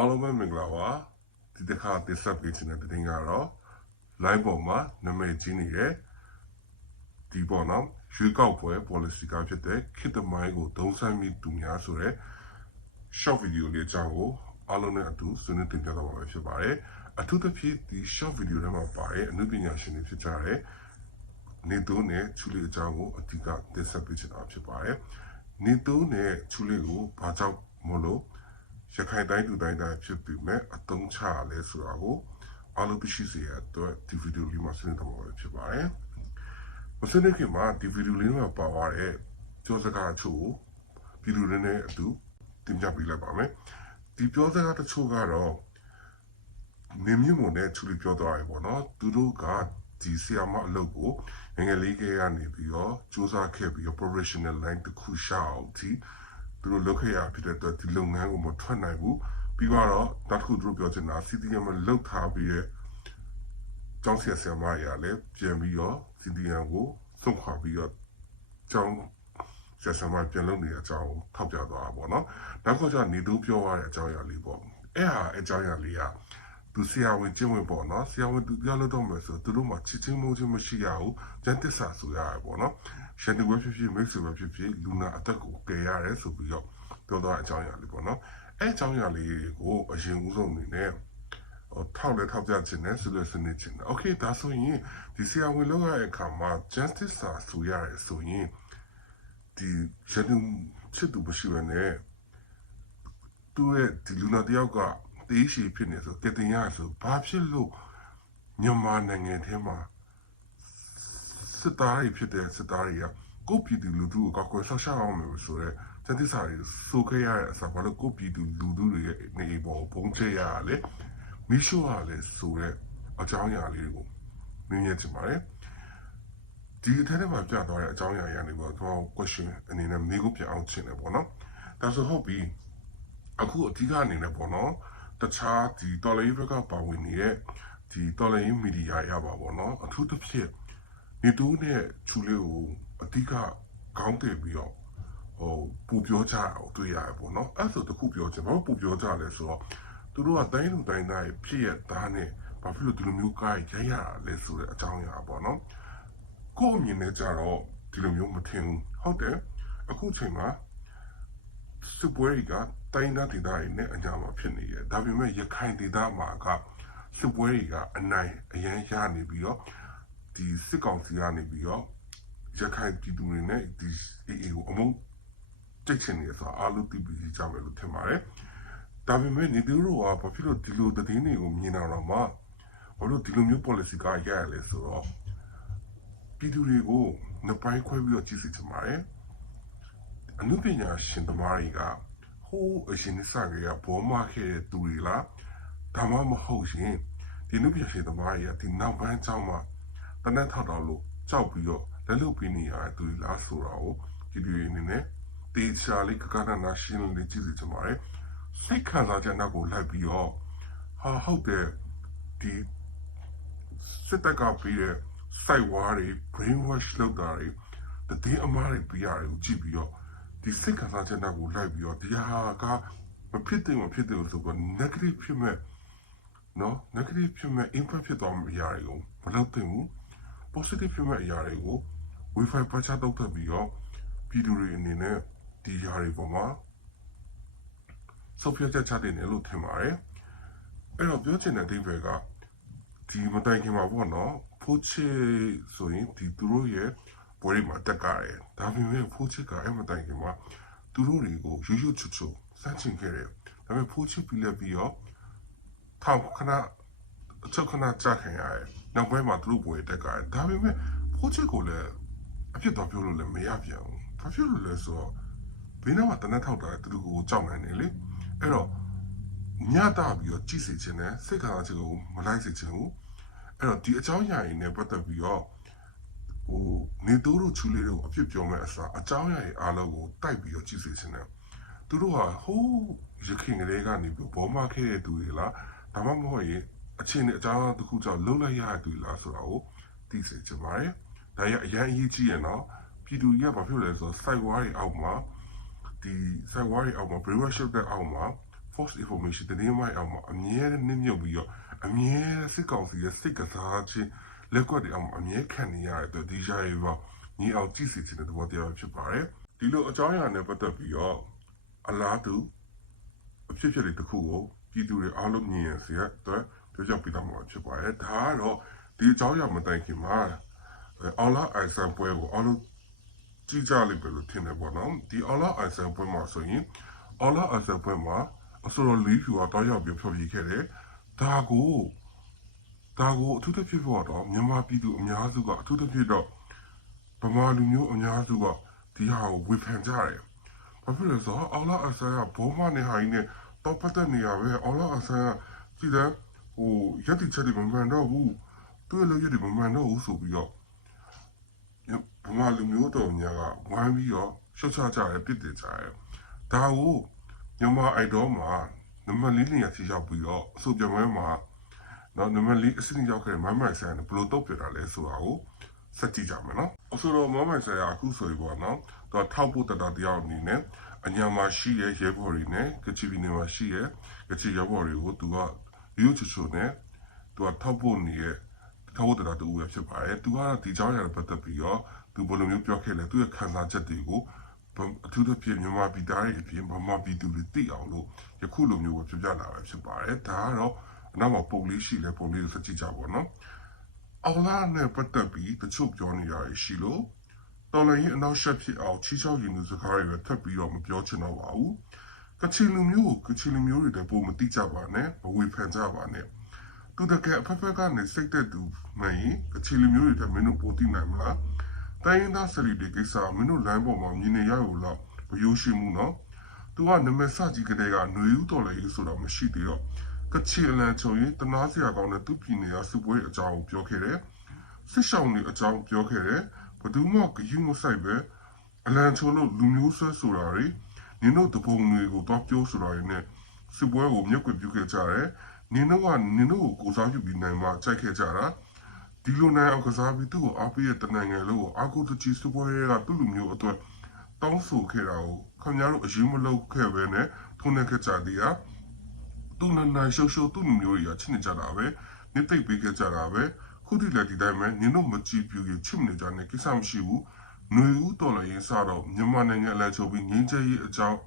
အားလုံးပဲမင်္ဂလာပါဒီတစ်ခါတင်ဆက်ပေးချင်တဲ့တင်ကတော့ live ပေါ်မှာနာမည်ကြီးနေတဲ့ဒီပေါ်နော်ရွေးကောက်ပွဲ policy ကဖြစ်တဲ့ခေတ်သမိုင်းကိုသုံးဆမိသူများဆိုတဲ့ short video လေးအကြောင်းကိုအားလုံးနဲ့အတူဆွေးနွေးတင်ပြတော့မှာဖြစ်ပါတယ်အထူးသဖြင့်ဒီ short video ထဲမှာပါတဲ့အမှုပညာရှင်တွေဖြစ်ကြတဲ့နေတိုးနဲ့ချူလီအကြောင်းကိုအဓိကတင်ဆက်ပေးချင်တာဖြစ်ပါတယ်နေတိုးနဲ့ချူလီကိုဘာကြောင့်မလို့ရခိုင်တိုင်းလူတိုင်းတိုင်းဖြစ်ပြီးမဲ့အတုံးချလဲဆိုတာကိုအားလုံးသိရှိစေရတဲ့ဒီဗီဒီယိုလေးမှာဆွေးနွေးတော့မှာဖြစ်ပါတယ်မဆွေးနွေးခင်မှာဒီဗီဒီယိုလေးမှာပါသွားတဲ့ပြောစကားအချို့ဗီဒီယိုလေးနဲ့အတူတင်ပြပေးလိုက်ပါမယ်ဒီပြောစကားတချို့ကတော့နေမြင့်မုံနဲ့ချူလီပြောသွားရပေါ့နော်သူတို့ကဒီဆီယာမအလုပ်ကိုငယ်လေးကကနေပြီးတော့စူးစမ်းခဲ့ပြီး professional line တစ်ခုရှာအောင်ဒီသူတို့လုပ်ခဲ့ရဖြစ်တဲ့အတွက်ဒီလုပ်ငန်းကိုမထွက်နိုင်ဘူးပြီးတော့နောက်တစ်ခုသူတို့ပြောချင်တာ CDM လုတ်ထားပြီးရဲ့ကျောင်းဆရာမရလည်းပြန်ပြီးတော့ CDM ကိုဆုံးခွာပြီးတော့ကျောင်းဆရာမပြန်လုပ်နေတဲ့အကြောင်းထောက်ပြသွားတာပေါ့နော်နောက်တစ်ခါကျနေသူပြောရတဲ့အကြောင်းအရာလေးပေါ့အဲ့ဟာအကြောင်းအရာလေးကသူဆရာဝန်ကျင့်ဝင်ပေါ့နော်ဆရာဝန်သူပြောလို့တော့မယ်ဆိုသူတို့မှချစ်ချင်းမိုးချင်းမရှိရဘူးကျန်တစ္ဆာဆိုရတယ်ပေါ့နော်ရှန်ဒီဝဲဖြစ်ဖြစ်မိတ်ဆွေပဲဖြစ်ဖြစ်လူနာအသက်ကိုကယ်ရတယ်ဆိုပြီးတော့ပြောသွားအကြောင်းအရာလေးပေါ့နော်အဲ့အကြောင်းအရာလေးကိုအရင်ဦးဆုံးအနေနဲ့ထောက်ပြခြင်းနဲ့ဆွေးနွေးခြင်းโอเคဒါဆိုရင်ဒီဆရာဝန်လုပ်ရတဲ့အခါမှာ justice ဆိုရတယ်ဆိုရင်ဒီရှန်ဒီချစ်သူမရှိဘဲနဲ့သူ့ရဲ့ဒီလူနာတယောက်ကတေးရှိဖြစ်နေဆိုကတင်ရဆိုဘာဖြစ်လို့မြန်မာနိုင်ငံထဲမှာစစ်သားတွေဖြစ်တဲ့စစ်သားတွေကကိုပြည်သူလူထုကိုကောက်ကွယ်ဆောက်ရှောက်အောင်လို့ဆိုတော့စံတစ္စာတွေစိုးခဲ့ရတဲ့အစားဘာလို့ကိုပြည်သူလူထုတွေရဲ့နေပေါ်ပုံချရရလဲမိရှုရလဲဆိုတဲ့အကြောင်းအရာလေးကိုမြင်ရချင်ပါတယ်ဒီအထက်ထဲမှာပြသွားတဲ့အကြောင်းအရာရနေပေါ့ကျွန်တော် question အနေနဲ့မိကိုပြအောင်ချင်တယ်ပေါ့နော်ဒါဆိုဟုတ်ပြီအခုအဓိကအနေနဲ့ပေါ့နော်တခြားဒီတော်လိုင်းဘက်ကပါဝင်နေတဲ့ဒီတော်လိုင်းမီဒီယာရပါပေါ့နော်အထူးသဖြင့်နေတူးနဲ့ချူလေးကိုအဓိကခေါင်းတည်ပြီးတော့ပူပြောကြအောင်တွေ့ရတယ်ပေါ့နော်အဲ့ဆိုတခုပြောချင်ဘာလို့ပူပြောကြလဲဆိုတော့သူတို့ကတိုင်းလူတိုင်းတိုင်းဖြစ်ရသားနဲ့ဘာဖြစ်လို့ဒီလိုမျိုးကိုင်းရိုက်ရလဲဆိုတဲ့အကြောင်းအရာပေါ့နော်ကိုယ့်အမြင်နဲ့ကြတော့ဒီလိုမျိုးမထင်ဘူးဟုတ်တယ်အခုချိန်မှာစစ်ပွဲတွေကတိုင်းဒေသတွေနဲ့အညာမှာဖြစ်နေရဒါပေမဲ့ရခိုင်ဒေသမှာကစစ်ပွဲတွေကအနိုင်အရန်ရနေပြီးတော့ဒီစစ်ကောင်စီကနေပြီးတော့ရခိုင်ပြည်သူတွေနဲ့ဒီအေးကိုအမုန်းတိတ်ချင်နေဆိုအားလုံးသိပြီးကြမယ်လို့ထင်ပါတယ်ဒါပေမဲ့နေသူတို့ကဘာဖြစ်လို့ဒီလိုသတင်းတွေကိုမြင်တာတော့မှဘာလို့ဒီလိုမျိုး policy ကရရလဲဆိုတော့ပြည်သူတွေကိုနှစ်ပိုင်းခွဲပြီးတော့ကြည့်စီချင်ပါတယ်အနုပညာရှင်သမားတွေကဟိုးအရှင်စကရဘောမခဲ့တဲ့သူတွေလားဒါမှမဟုတ်ရင်ဒီအနုပညာရှင်သမားတွေကဒီနောက်ပိုင်းအကြောင်းမှာတနက်ထောက်တော့လို့ကြောက်ပြီးတော့လက်လုပ်ပြနေရတဲ့သူတွေလားဆိုတာကိုဒီလိုအနေနဲ့တေချာလေးကကနာရှင်းလေးကြည့်စီချင်ပါတယ်စိတ်ခံစားချက်နောက်ကိုလိုက်ပြီးတော့ဟာဟုတ်တယ်ဒီစစ်တပ်ကပြီးတဲ့ site war တွေ brain wash လုပ်တာတွေတည်အမားတွေပြရတယ်ကိုကြည့်ပြီးတော့ဒီစိတ်ခံစားချက်နောက်ကိုလိုက်ပြီးတော့ဒီဟာကမဖြစ်တယ်ဆိုတော့ negative ဖြစ်မဲ့နော် negative ဖြစ်မဲ့ impact ဖြစ်သွားမယ့်အရာတွေကိုမလုပ်သင့်ဘူး positive ဖြစ်မဲ့အရာတွေကို wifi ပတ်ချတော့တက်ပြီးတော့ပြည်သူတွေအနေနဲ့ဒီຢာတွေပေါ်မှာsoftware ချတဲ့နေလို့ထင်ပါတယ်အဲ့တော့ပြောချင်တဲ့အဓိပ္ပာယ်ကဒီမတိုင်ခင်မှာပေါ့နော်ဖိုးချေဆိုရင်ဒီသူတို့ရဲ့ပွဲမှာတက်ကြတယ်ဒါပေမဲ့ဖိုးချေကအဲ့မတိုင်ခင်မှာသူတို့တွေကိုရွရွချွချွစမ်းချင်ခဲ့တယ်ဒါပေမဲ့ဖိုးချေပြီးလက်ပြီးတော့ထောက်ခဏအချုပ်ခဏကြာခင်ရတယ်နောက်ပိုင်းမှာသူတို့ပွဲတက်ကြတယ်ဒါပေမဲ့ဖိုးချေကိုလည်းအဖြစ်တော့ပြောလို့လည်းမရပြန်ဘူးဘာဖြစ်လို့လဲဆိုတော့ဘေးနားမှာတနက်ထောက်တာသူတို့ကိုကြောက်နိုင်တယ်လေအဲ့တော့ညတာပြီးတော့ကြည့်စေချင်တယ်စိတ်ခံစားချက်ကိုမလိုက်စေချင်ဘူးအဲ့တော့ဒီအကြောင်းအရာတွေနဲ့ပတ်သက်ပြီးတော့နေသူတို့ချူလေးတွေကိုအဖြစ်ပြောမဲ့အစားအကြောင်းအရာတွေအားလုံးကိုတိုက်ပြီးတော့ကြည့်စေချင်တယ်သူတို့ဟာဟိုးရခင်ကလေးကနေပြီးဘောမခဲ့တဲ့သူတွေလားဒါမှမဟုတ်ရင်အချင်းနဲ့အကြောင်းတစ်ခုကြောင့်လုံးလိုက်ရတဲ့သူလားဆိုတာကိုသိစေချင်ပါတယ်ဒါရအရင်အရေးကြီးရနော်ပြည်သူကြီးကဘာဖြစ်လဲဆိုတော့ site war တွေအောက်မှာဒီ site war တွေအောက်မှာ brainwash တဲ့အောက်မှာ false information တနေ့မှအောင်မှာအမြဲနစ်မြုပ်ပြီးတော့အမြဲစစ်ကောင်စီရဲ့စိတ်ကစားခြင်းလက်ကွက်တွေအောင်အမြဲခံနေရတဲ့အတွက်ဒီရှားရေပေါ့ညီအောင်ကြည့်စီခြင်းတဲ့သဘောတရားဖြစ်ပါတယ်ဒီလိုအကြောင်းအရာနဲ့ပတ်သက်ပြီးတော့အလားတူအဖြစ်တွေတစ်ခုကိုပြည်သူတွေအားလုံးမြင်ရစေအတွက်ပြောပြပေးတော့မှာဖြစ်ပါတယ်ဒါကတော့ဒီအကြောင်းအရာမတိုင်ခင်မှာအော်လာအိုင်ဆန်ပွဲကိုအားလုံးကြည့်ကြလိမ့်မယ်လို့ထင်တယ်ပေါ့နော်ဒီအော်လာအိုင်ဆန်ပွဲမှာဆိုရင်အော်လာအိုင်ဆန်ပွဲမှာအစောတော်လေးဖြူကတောက်ရောက်ပြီးဖြောပြခဲ့တယ်ဒါကိုအထူးသဖြင့်ပေါ့တော့မြန်မာပြည်သူအများစုကအထူးသဖြင့်တော့ဗမာလူမျိုးအများစုကဒီဟာကိုဝေဖန်ကြတယ်ဘာဖြစ်လဲဆိုတော့အော်လာအိုင်ဆန်ကဘောမနဲ့ဟာကြီးနဲ့တော့ပတ်သက်နေရပဲအော်လာအိုင်ဆန်ကကြည့်တယ်ရက်တိချက်တွေမမှန်တော့ဘူးသူ့ရဲ့ရက်တွေမမှန်တော့ဘူးဆိုပြီးတော့ဗမာလူမျိုးတော်များကဝိုင်းပြီးတော့ရှော့ချကြတယ်ပြစ်တင်ကြတယ်ဒါကိုမြန်မာအိုက်တော်မှာနံပါတ်4နေရာထိရောက်ပြီးတော့အဆိုပြပွဲမှာနော်နံပါတ်4အဆင့်ရောက်ခဲ့တဲ့မမိုင်ဆိုင်ကဘယ်လိုတော့ပြတာလဲဆိုတာကိုစက်ကြည့်ကြမယ်နော်အဆိုတော်မမိုင်ဆိုင်ကအခုဆိုရင်ပေါ့နော်သူထောက်ဖို့တတယောက်အနေနဲ့အညာမှာရှိရဲ့ရဲဘော်တွေနဲ့ကချီပြည်နယ်မှာရှိရဲ့ကချီရဲဘော်တွေကိုသူကရိုးချိုနဲ့သူကထောက်ဖို့နေတဲ့ထောက်ဖို့တတူပဲဖြစ်ပါတယ်သူကတော့ဒီကြောင်းရတဲ့ပတ်သက်ပြီးတော့သူဘယ်လိုမျိုးပြောခဲ့လဲသူရဲ့ခံစားချက်တွေကိုအထူးသဖြင့်မြန်မာပြည်သားတွေအပြင်ဗမာပြည်သူတွေသိအောင်လို့ယခုလိုမျိုးပြပြလာပဲဖြစ်ပါတယ်ဒါကတော့နောက်မှာပုံလေးရှိလဲပုံလေးကိုစကြည့်ကြပါတော့အော်လာနဲ့ပတ်သက်ပြီးတချို့ပြောနေရရှိလို့တော်လည်းရင်အနောက်ရှက်ဖြစ်အောင်ချီချောက်ရင်သူစကားတွေပဲထပ်ပြီးတော့မပြောချင်တော့ပါဘူးကချင်လူမျိုးတွေတပုံမတိကြပါနဲ့မဝေဖန်ကြပါနဲ့သူတကယ်အဖက်ဖက်ကနေစိတ်သက်သူမှန်ရင်ကချင်လူမျိုးတွေတက်မင်းတို့ပိုသိနိုင်မလားတိုင်းရင်းသားစရီတွေကိစ္စမင်းတို့လမ်းပေါ်မှာမြင်နေရလို့လားမယိုးရှိမှုနော်သူကနမစကြီးကလေးကຫນွေဦးတော်လည်းရေးဆိုတော့မရှိသေးတော့ကချင်အလံချုံရင်တနာစရာကောင်းတဲ့သူပြည်နယ်ကစပွဲအကြောင်းကိုပြောခဲ့တယ်စစ်ဆောင်တွေအကြောင်းပြောခဲ့တယ်ဘယ်သူမှဂရုမစိုက်ပဲအလံချုံလို့လူမျိုးဆွဲဆိုတာတွေနင်တို့တပုံတွေကိုတော့ပြောဆိုတာတွေနဲ့စပွဲကိုမြက်ကွပြုခဲ့ကြတယ်နင်တို့ကိုစားပြုပြီးနိုင်မှကြိုက်ခဲ့ကြတာဒီလိုနဲ့အကစားပြီးသူ့ကိုအားပေးတဲ့တနိုင်ငံလုံးကိုအာကိုတချီစပွဲကသူ့လူမျိုးအတွက်တောင်းဆိုခဲ့တာကိုခင်ဗျားတို့အရေးမလုပ်ခဲ့ပဲနဲ့ထုံးနေခဲ့ကြသေးတာသူ့နိုင်ရှုပ်သူ့လူမျိုးတွေကချစ်နေကြတာပဲနေသိပ်ပေးခဲ့ကြတာပဲခုထိလည်းဒီတိုင်းပဲနင်တို့မကြည့်ပြူချစ်နေကြတဲ့ကိစ္စမရှိဘူးຫນွေဦးတော်လည်းရင်စားတော့မြန်မာနိုင်ငံအလံချုပ်ပြီးငင်းချရေးအကြောင်း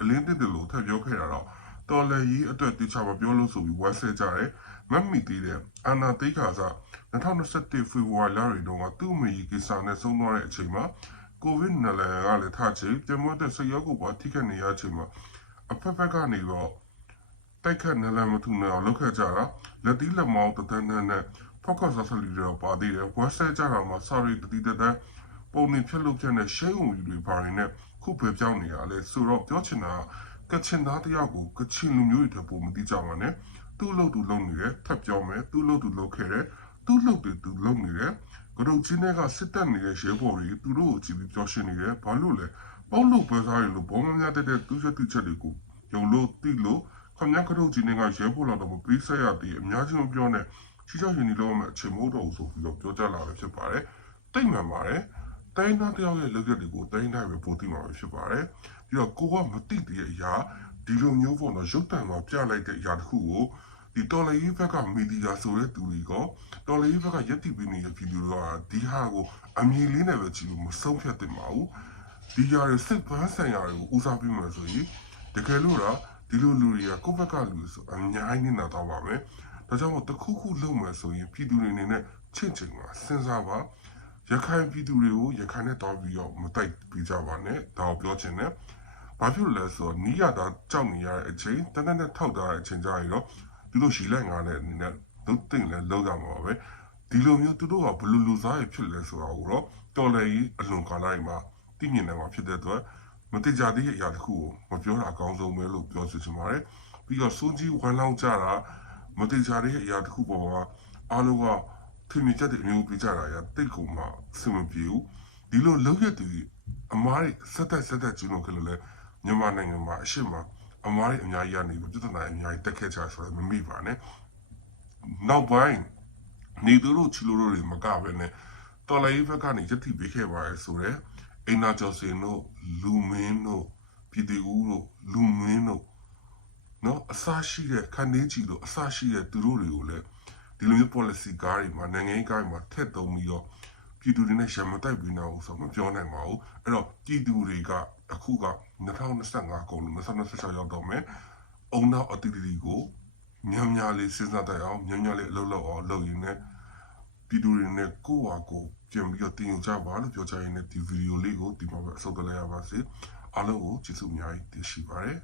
အလင်းတက်တယ်လို့ထပ်ပြောခဲ့တာတော့တော်လည်းရေးအတွက်တေချာမပြောလို့ဆိုပြီးဝါဆဲကြတယ်မမီသေးတဲ့အာနာသိခါစား2021ဖေဖော်ဝါရီလတွေတုန်းကသူ့မိကိစ္စနဲ့ဆုံးသွားတဲ့အချိန်မှာကိုဗစ်-19ကလည်းထားချေပြမတဲ့ဆေးရောက်ကိုပါထိခိုက်နေရချိန်မှာအဖက်ဖက်ကနေတော့တိုက်ခတ်နလန်မထူနေအောင်လုပ်ခဲ့ကြတာလက်သီးလက်မောင်းတန်းနဲ့ဖောက်ကစားဆလီတွေပါသေးတယ်ဝက်ဆဲကြတာမှာ sorry တတိတန်းပုံနေဖြတ်လုပ်ခဲ့တဲ့ရှဲုံတွေပါနေနဲ့ခုပဲပြောင်းနေရလဲဆိုတော့ပြောချင်တာကချင်သားတယောက်ကိုကချင်လူမျိုးတွေတပုံမသိကြပါနဲ့သူ့လို့သူလုံနေတယ်ထပ်ပြောမယ်သူ့လို့သူလုပ်ခဲ့တယ်သူ့လို့သူလုံနေတယ်ကတော့ချင်းတွေကစစ်တပ်နေတဲ့ရဲဘော်တွေသူတို့ကိုကြည့်ပြီးပြောရှင်းနေတယ်ဘာလို့လဲပေါလို့ပဲစားရလို့ဘောမများတဲ့သူချက်တွေကိုယုံလို့တိလို့ခင်ဗျားကတော့ချင်းတွေကရဲဘော်လာတော့မပေးဆက်ရသေးအများကြီးမပြောနဲ့ချီချောက်ရင်ဒီလိုမှအချိန်မဟုတ်တော့ဘူးဆိုပြီးတော့ပြောကြလာပဲဖြစ်ပါတယ်တိတ်မှန်ပါတယ်တိုင်းသားတယောက်ရဲ့လုပ်ရက်တွေကိုတိုင်းတိုင်းပဲပိုသိမှာပဲဖြစ်ပါတယ်ပြီးတော့ကိုကမသိတဲ့အရာဒီလိုမျိုးပေါ့နော်ရုပ်တံမှာပြလိုက်တဲ့အရာတစ်ခုကိုဒီတော်လေးဘက်ကမီဒီယာဆိုတဲ့သူတွေကတော်လေးဘက်ကရက်တိပေးနေတဲ့ဗီဒီယိုကဒီဟာကိုအမြင်လေးနဲ့ပဲကြည့်လို့မဆုံးဖြတ်သင့်ပါဘူးဒီຢာရဲ့စစ်ပန်းဆိုင်ရာကိုဦးစားပေးမှဆိုရင်တကယ်လို့တော့ဒီလိုလူတွေကကိုယ့်ဘက်ကလူဆိုအများကြီးနေတာတော့ပါမယ်ဒါကြောင့်မို့တခုခုလုပ်မယ်ဆိုရင်ပြည်သူတွေအနေနဲ့ချင့်ချိန်မှာစဉ်းစားပါရခိုင်ပြည်သူတွေကိုရခိုင်နဲ့တောင်းပြီးတော့မတိုက်ပြီးကြပါနဲ့ဒါကိုပြောချင်တယ်ဘာဖြစ်လို့လဲဆိုတော့နီးရတာကြောက်နေရတဲ့အချိန်တနက်နဲ့ထောက်တာတဲ့အချိန်ကြရင်တော့သူတို့ရှီလိုက်ငါတဲ့အနေနဲ့လုံးသိမ့်လဲလောက်ကြမှာပဲဒီလိုမျိုးသူတို့ကဘလူလူစားရဖြစ်လဲဆိုတာကိုတော့တော်လည်းကြီးအလွန်ကာလမှာသိမြင်နိုင်မှာဖြစ်တဲ့အတွက်မတိကြသေးတဲ့အရာတစ်ခုကိုမပြောတာအကောင်းဆုံးပဲလို့ပြောချင်ပါတယ်ပြီးတော့စိုးကြီးဝမ်းလောင်းကြတာမတိကြသေးတဲ့အရာတစ်ခုပေါ်မှာအားလုံးကထင်မြင်ချက်တွေအမျိုးပြကြတာရတိတ်ကုန်မှစင်မပြေဘူးဒီလိုလောက်ရတဲ့အမားတွေဆက်တက်ကျင်းလို့ခလို့လဲမြန်မာနိုင်ငံမှာအရှိမအမားတွေအများကြီးရနေပြီပြဿနာအများကြီးတက်ခဲ့ကြဆိုတော့မမိပါနဲ့နောက်ပိုင်းနေသူတို့ချီလိုတွေမကပဲနဲ့တော်လိုင်းဘက်ကနေရတိပေးခဲ့ပါရဲဆိုတော့အိနာကျော်စင်တို့လူမင်းတို့ပြည်သူဦးတို့လူမင်းတို့ နော်အစားရှိတဲ့ခန်းနေကြည့်လို့အစားရှိတဲ့သူတို့တွေကိုလည်းဒီလိုမျိုး policy ကားတွေမှာနိုင်ငံရေးကားတွေမှာထည့်သုံးပြီးတော့ပြည်သူတွေနဲ့ရမတိုက်ပြီးတော့ဆိုမပြောနိုင်ပါဘူးအဲ့တော့ပြည်သူတွေကအခုက2025ကုန်လို့2026ရောက်တော့မယ်အုံနောက်အတီတီကိုများများလေးစဉ်းစားတတ်အောင်များများလေးအလုပ်လုပ်အောင်လုပ်ရင်းနဲ့ပြည်သူတွေနဲ့ကိုယ့်ဟာကိုယ်ပြန်ပြီးတော့တင်ယူကြပါလို့ပြောချင်တဲ့ဒီဗီဒီယိုလေးကိုဒီမှာပဲအဆုံးသတ်လိုက်ရပါစေအားလုံးကိုကျေးဇူးအများကြီးတင်ရှိပါတယ်